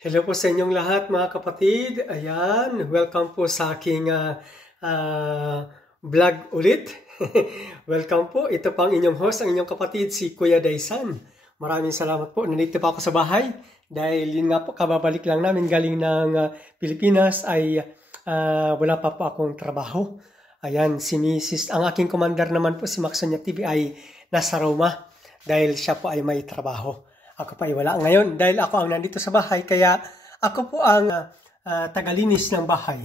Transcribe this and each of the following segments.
Hello po sa inyong lahat mga kapatid. Ayan, welcome po sa aking vlog ulit. Welcome po. Ito pa ang inyong host, ang inyong kapatid, si Kuya Daisan. Maraming salamat po. Nandito pa ako sa bahay dahil yun nga po, kababalik lang namin galing ng Pilipinas ay wala pa po akong trabaho. Ayan, si Mrs. Ang aking commander naman po, si Maxonia TV ay nasa Roma dahil siya po ay may trabaho. Ako pa ay wala ngayon dahil ako ang nandito sa bahay, kaya ako po ang tagalinis ng bahay.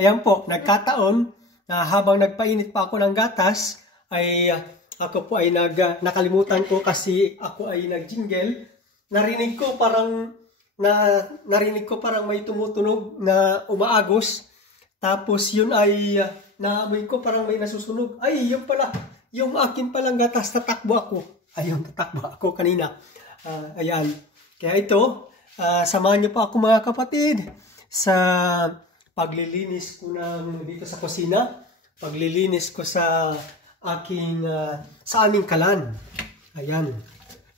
Ayan po, nagkataon na habang nagpainit pa ako ng gatas, ay ako po ay nakalimutan ko kasi ako ay nag-jingle. Narinig ko parang may tumutunog na umaagos. Tapos yun ay naamoy ko parang may nasusunog. Ay, yun pala, yung akin palang gatas, tatakbo ako. Ayun, tatakbo ako kanina. Ayan. Kaya ito, samahan niyo po ako mga kapatid sa paglilinis ko dito sa kusina. Paglilinis ko sa aming kalan. Ayan.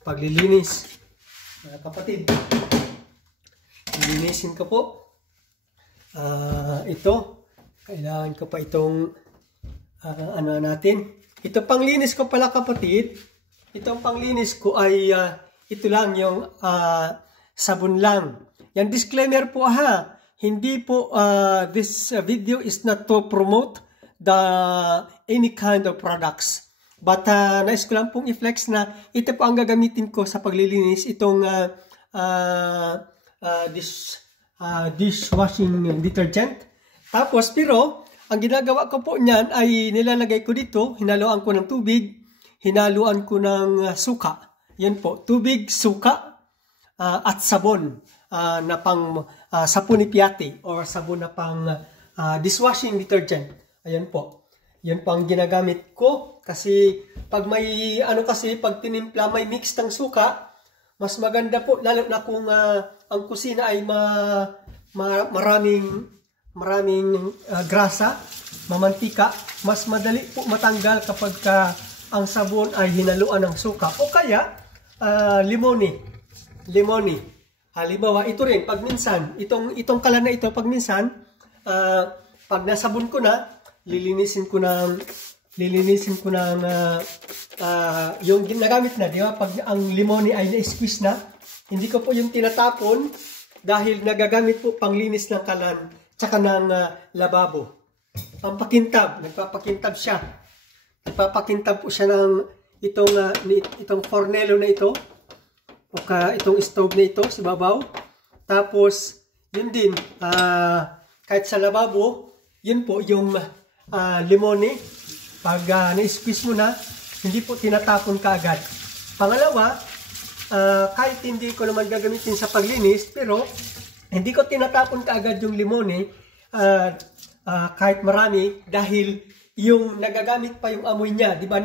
Paglilinis. Mga kapatid. Lilinisin ko po. Ito. Kailangan ko pa itong natin. Ito panglinis ko pala kapatid. Itong panglinis ko ay ito lang yung sabon lang. Yan disclaimer po ha. Hindi po this video is not to promote any kind of products. But nais ko lang pong i-flex na ito po ang gagamitin ko sa paglilinis, itong dishwashing detergent. Tapos pero ang ginagawa ko po niyan ay nilalagay ko dito, hinaluan ko ng tubig, hinaluan ko ng suka. Yan po, tubig, suka, at sabon na pang sabon ni Piatti or sabon na pang dishwashing detergent. Ayan po. Yan po ang ginagamit ko kasi pag pag tinimpla may mix ng suka, mas maganda po lalo na kung ang kusina ay maraming grasa, mamantika, mas madali po matanggal kapag ang sabon ay hinaluan ng suka o kaya limoni. Halimbawa, ito rin, pag minsan, itong kalan na ito, pag minsan, pag nasabon ko na, lilinisin ko ng yung ginagamit na, di ba? Pag ang limoni ay na-squeeze na, hindi ko po yung tinatapon dahil nagagamit po panglinis ng kalan tsaka ng lababo. Ang pakintab, nagpapakintab siya. Nagpapakintab po siya ng itong fornelo na ito o itong stove na ito sa babaw. Tapos yun din kahit sa lababo, yun po yung limone, pag na-squeeze mo na, hindi po tinatapon kaagad. Pangalawa, kahit hindi ko naman gagamitin sa paglinis, pero hindi ko tinatapon kaagad yung limone kahit marami dahil yung nagagamit pa yung amoy niya, di ba?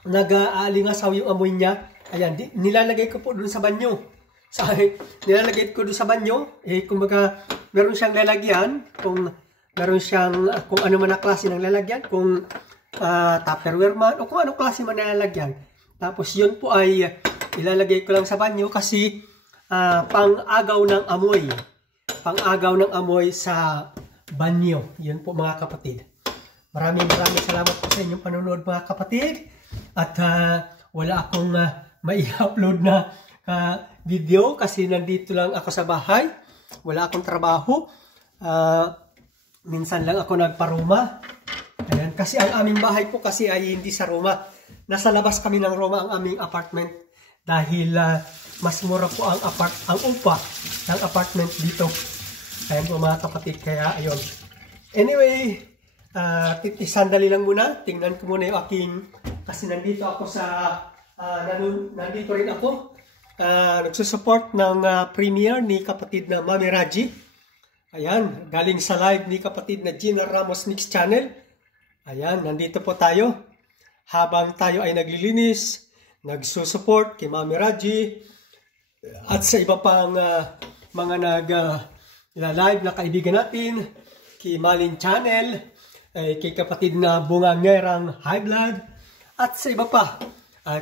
Nag-aalingasaw yung amoy niya. Ayan, nilalagay ko po dun sa banyo. Nilalagay ko dun sa banyo. Kumbaga, meron siyang lalagyan. Kung ano man na klase ng lalagyan. Kung Tupperware man o kung anong klase man na lalagyan. Tapos yun po ay ilalagay ko lang sa banyo kasi pang-agaw ng amoy. Pang-agaw ng amoy sa banyo. Yun po mga kapatid. Maraming salamat po sa inyong panonood mga kapatid. At wala akong mai-upload na video kasi nandito lang ako sa bahay. Wala akong trabaho. Minsan lang ako nagparoma. Ayan, kasi ang aming bahay po kasi ay hindi sa Roma. Nasa labas kami ng Roma ang aming apartment. Dahil mas mura po ang upa ng apartment dito. Ayan po mga kapatid. Kaya ayun. Anyway, sandali lang muna. Tingnan ko muna yung aking, kasi nandito ako nandito rin ako. Nagsusupport ng premiere ni kapatid na Mami Raji. Ayan, galing sa live ni kapatid na Gina Ramos Mix Channel. Ayan, nandito po tayo. Habang tayo ay naglilinis, nagsusupport kay Mami Raji at sa iba pang mga nag-live na kaibigan natin, kay Malin Channel, kay kapatid na Bungangerang High Blood, at sa iba pa,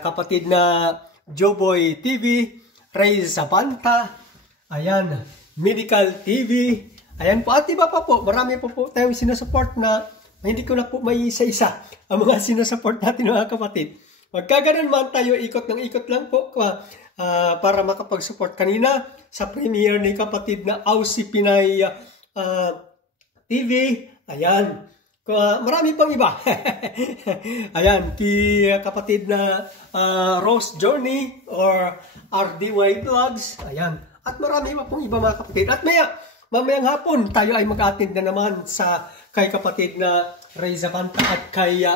kapatid na Joboy TV, Ray Zapanta, Ayan, Medical TV. Ayan po, at iba pa po, marami po tayong sinusupport na hindi ko na po may isa-isa ang mga sinusupport natin mga kapatid. Magkaganon man tayo, ikot ng ikot lang po para makapag-support. Kanina sa premiere ni kapatid na Aussie Pinay TV, ayan, marami pang iba. Ayan, kapatid na Rose Journey or RDY Vlogs, ayan, at marami pa pong iba mga kapatid. At mamayang hapon, tayo ay mag-attend na naman kay kapatid na Reza Banta at kay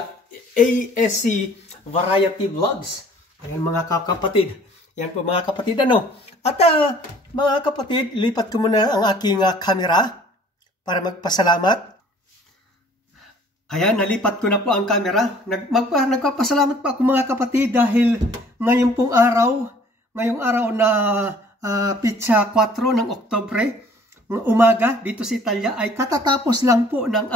ASC Variety Vlogs. Ayan mga kapatid. Yan po mga kapatid. At mga kapatid, lipat ko muna ang aking camera para magpasalamat. Ayan, nalipat ko na po ang camera. Nagpapasalamat po ako mga kapatid dahil ngayong araw na Pitsa 4 ng Oktubre, umaga dito sa Italia ay katatapos lang po ng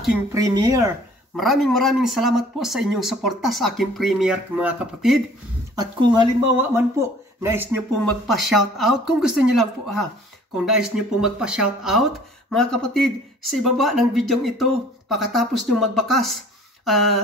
aking premiere. Maraming salamat po sa inyong suporta sa aking premiere mga kapatid. At kung halimbawa man po nais niyo po magpa-shoutout, kung gusto niyo lang po kung nais niyo po magpa-shoutout mga kapatid, sa ibaba ng video ito, pagkatapos niyo magbakas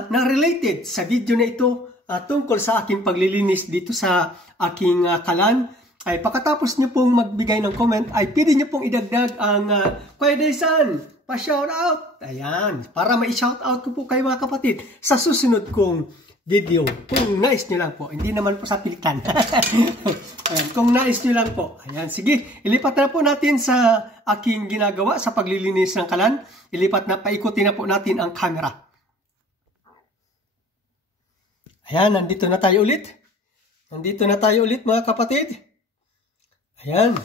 na related sa video na ito tungkol sa aking paglilinis dito sa aking kalan, ay pagkatapos nyo pong magbigay ng comment, ay pwede nyo pong idagdag ang Kuya Daysan, pa-shoutout. Ayan, para ma-shoutout ko po kayo mga kapatid sa susunod kong video. Kung nais nyo lang po, hindi naman po sa pilitan. Ayan, kung nais nyo lang po. Ayan, sige, ilipat na po natin sa aking ginagawa sa paglilinis ng kalan. Paikutin na po natin ang camera. Ayan, nandito na tayo ulit. Mga kapatid. Ayan,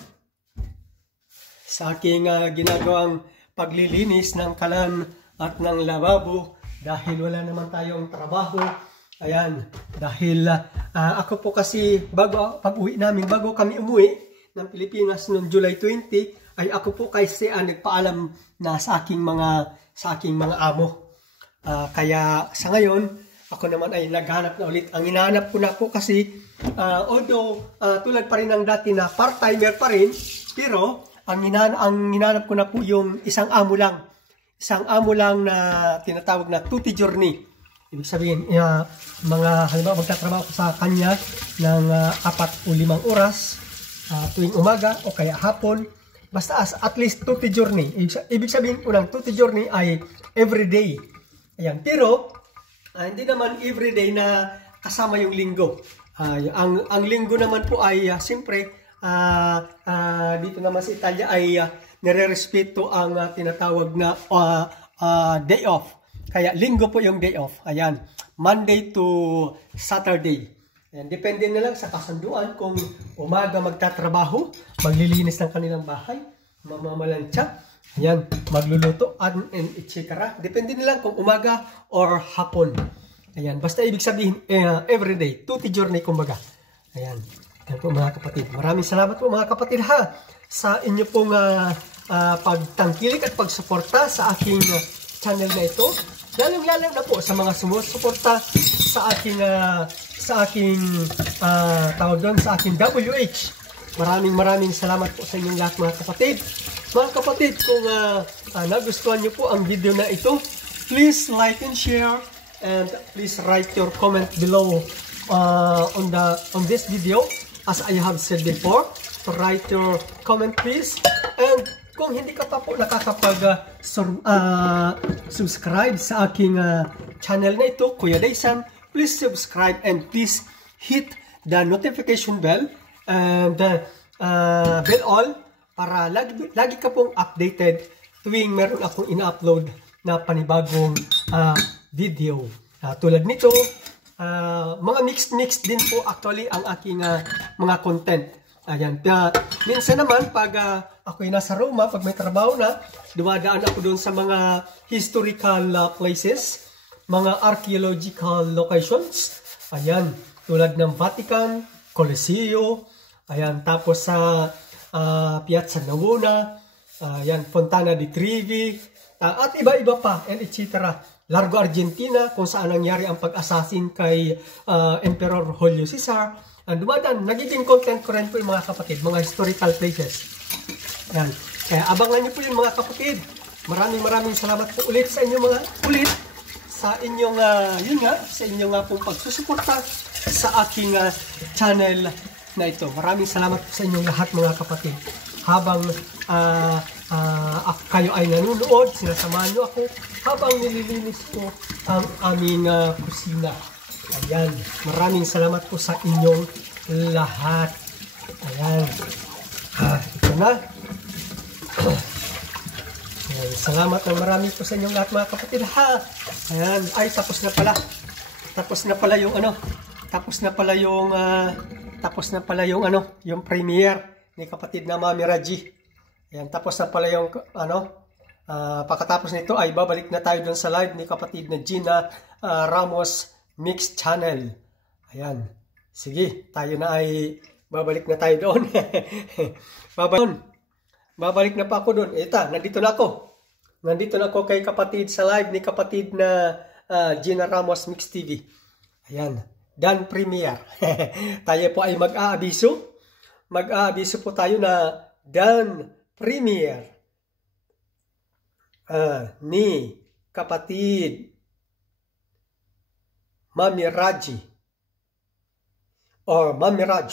sa aking ginagawang paglilinis ng kalan at ng lababo dahil wala naman tayong trabaho. Ayan, dahil ako po kasi bago kami umuwi ng Pilipinas noong July 20, ay ako po kasi nagpaalam na sa aking mga amo. Kaya sa ngayon, ako naman ay naghanap na ulit. Ang hinahanap ko na po kasi, although tulad pa rin ng dati na part-timer pa rin, pero ang hinahanap ko na po yung isang amo lang. Isang amo lang na tinatawag na tutti giorni. Ibig sabihin, halimbawa magtatrabaho ko sa kanya ng 4 o 5 oras tuwing umaga o kaya hapon. Basta at least tutti giorni. Ibig sabihin po ng tutti giorni ay everyday. Ayan, pero hindi naman everyday na kasama yung linggo. Ang linggo naman po ay siyempre dito naman sa Italia ay nire-respeto ang tinatawag na day off. Kaya linggo po yung day off. Ayan, Monday to Saturday. Ayan, depende na lang sa kasunduan kung umaga magtatrabaho, maglilinis ng kanilang bahay, mamamalansya, ayan, magluluto, and etc. Depende na lang kung umaga or hapon. Ayan, basta ibig sabihin, everyday, tutti giorni kumbaga. Ayan, ayan po mga kapatid. Maraming salamat po mga kapatid sa inyo pong pagtangkilik at pagsuporta sa aking channel na ito. Lalong-lalo na po sa mga sumusuporta sa aking tawag doon, sa aking WH. Maraming salamat po sa inyong lahat mga kapatid. Mga kapatid, kung nagustuhan nyo po ang video na ito, please like and share, and please write your comment below on this video. As I have said before, to write your comment please. And kung hindi ka pa po subscribe sa aking channel na ito, Kuya Daysan, please subscribe and please hit the notification bell and bell all para lagi ka pong updated tuwing meron akong ina-upload na panibagong video. Tulad nito, mga mixed din po actually ang aking mga content. Ayan, minsan naman pag ako'y nasa Roma, pag may trabaho na, dumadaan ako doon sa mga historical places, mga archaeological locations. Ayan, tulad ng Vatican, Coliseo, ayan, tapos sa Piazza Navona, ayan, Fontana di Trevi, at iba-iba pa, and etc. Largo Argentina, kung saan nangyari ang pag-assassin kay Emperor Julio Cesar, Ang dumadaan, nagiging content ko rin po yung mga kapatid, mga historical places. Yan. Kaya abangan niyo po yun mga kapatid. Maraming salamat po ulit sa inyong sa inyong sa inyong pong pagsusuporta sa aking channel na ito. Maraming salamat po sa inyong lahat mga kapatid. Habang kayo ay nanonood, sinasamahan niyo ako habang nililinis ko ang aming kusina. Ayan, maraming salamat po sa inyong lahat. Ayan. Ito na. Ayan, salamat ng marami po sa inyong lahat mga kapatid. Ayan, ay tapos na pala. Tapos na pala yung yung premiere ni kapatid na Mami Raji. Ayan, tapos na pala yung pagkatapos nito ay babalik na tayo doon sa live ni kapatid na Gina Ramos Mix Channel. Ayan. Sige, tayo na ay babalik na tayo doon. Babalik na pa ako doon. Ito, nandito na ako. Nandito na ako kay kapatid sa live ni kapatid na Gina Ramos Mix TV. Ayan. Dan premiere. Tayo po ay mag-aabiso. Mag-aabiso po tayo na Dan premiere ni kapatid Mami Raji or Mami Raj.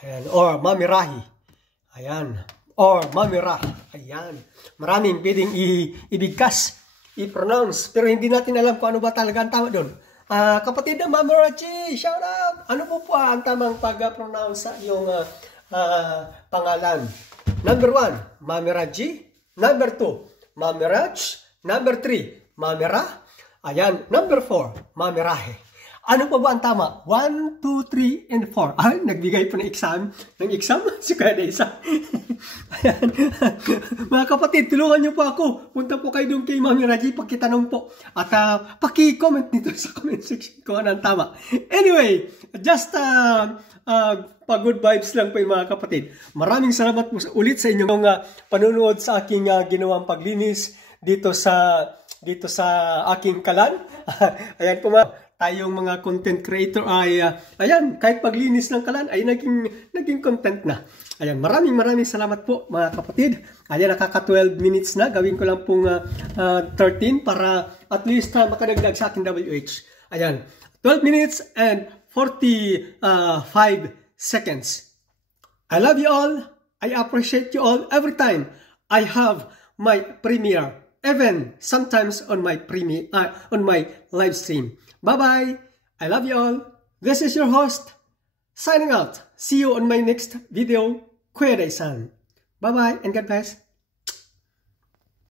Ayan. Or Mami Rahi. Ayan. Or Mami Rah. Ayan. Maraming pwedeng ibigkas, i-pronounce. Pero hindi natin alam kung ano ba talaga ang tama doon. Kapatid na Mami Raji, shout out! Ano po ang tamang pag-pronounce sa iyong pangalan? Number 1, Mami Raji. Number 2, Mami Raj. Number 3, Mami Rah. Ayan, number 4, Mami Rahe. Ano pa ba ang tama? 1, 2, 3, and 4. Ay, nagbigay po ng exam. Si Kuya Desa. Ayan. Mga kapatid, tulungan niyo po ako. Punta po kayo doon kay Mami Raji. Pakitanong po. At paki-comment nito sa comment section kung ano ang tama. Anyway, just pa-good vibes lang po yung mga kapatid. Maraming salamat po ulit sa inyong panunood sa aking ginawang paglinis dito sa aking kalan. Ayan po tayong mga content creator ay ayan, kahit paglinis ng kalan ay naging content na. Ayan, maraming salamat po mga kapatid. Ayan, nakaka 12 minutes na. Gawin ko lang pong 13 para at least makadagdag sa aking WH. Ayan, 12 minutes and 45 seconds. I love you all. I appreciate you all every time I have my premiere. Even sometimes on my live stream. Bye-bye. I love you all. This is your host, signing out. See you on my next video, Kuya Daisan. Bye-bye and God bless.